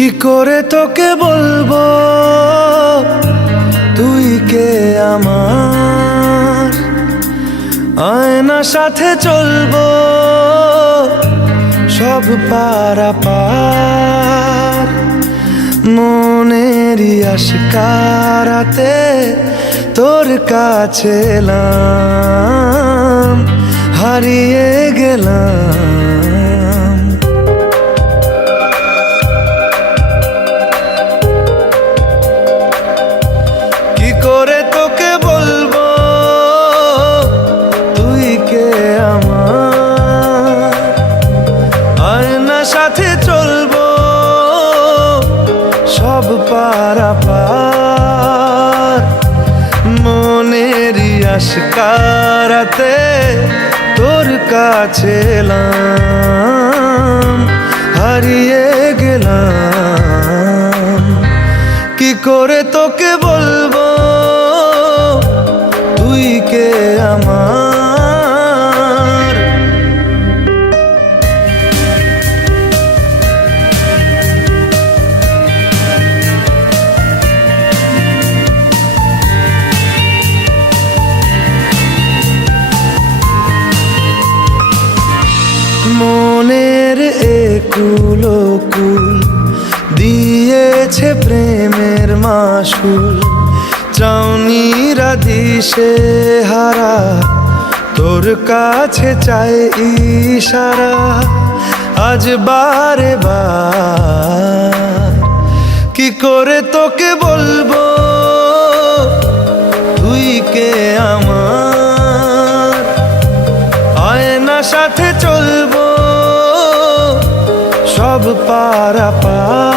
কি করে তোকে বলবো তুই কে আমার, আয়নার সাথে চলবো সব পারাপার। মনেরই আশকারাতে তোর কাছে এলাম, হারিয়ে গেলাম। কি করে তোকে বলবো তুই কে আমার, আয়নার সাথে চলবো সব পারাপার। মনেরই আশকারাতে তোর কাছে এলাম, হারিয়ে গেলাম। কি করে তোকে বলবো তুই কে আমার। মনের একুল কুল দিয়েছে প্রেমের মাসুল, চাউনিরা দিশে হারা তোর কাছে চাই ইশারা। আজ বারে বার কি করে তোকে বলবো তুই কে আমার, আয়নার সাথে চলবো সব পারাপার।